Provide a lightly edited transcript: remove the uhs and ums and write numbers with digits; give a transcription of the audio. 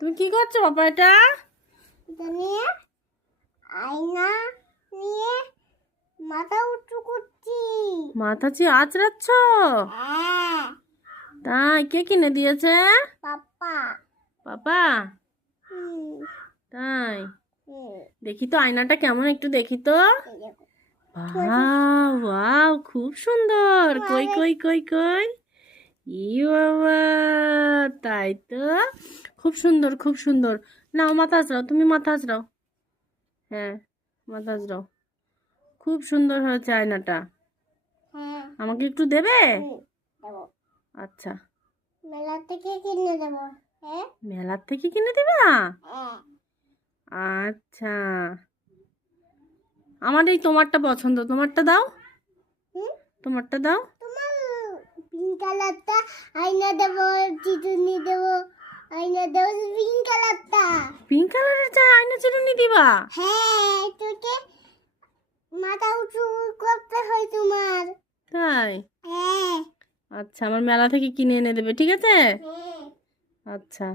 তুমি কি করছো বাবা? এটা নিয়ে আয়না নিয়ে মাথা উঁচু করছি। মাথা আঁচড়াচ্ছ? হ্যাঁ, তাই কে কিনে দিয়েছে? পাপা। পাপা? হুম, তাই হুম, দেখি তো আয়নাটা কেমন, একটু দেখি তো। এই দেখো। ওয়াও ওয়াও, খুব সুন্দর। কই কই কই কই, ই বাবা, তাই তো, খুব সুন্দর খুব সুন্দর। নাও মাথা আঁচড়াও, তুমি মাথা আঁচড়াও। হ্যাঁ, মাথা আঁচড়াও। খুব সুন্দর হয়েছে আয়নাটা। হ্যাঁ, আমাকে একটু দেবে? দেবো। আচ্ছা। মেলা থেকে কিনে দেবো। হ্যাঁ, মেলার থেকে কিনে দিবা? হ্যাঁ। আচ্ছা, আমার এই তোমারটা পছন্দ, তোমারটা দাও, হুম, তোমারটা দাও। তোমার পিঙ্ক কালারটা আয়না দেবো, চিটুনি দেবো। আয়না দেবো পিঙ্ক কালারটা। পিঙ্ক কালারের চা আয়না চিরুনি দিবা? হ্যাঁ, তোকে মাথা উঁচু করতে হয় তোমার। তাই? হ্যাঁ, আচ্ছা, আমার মেলা থেকে কিনে এনে দেবে, ঠিক আছে? হ্যাঁ। আচ্ছা।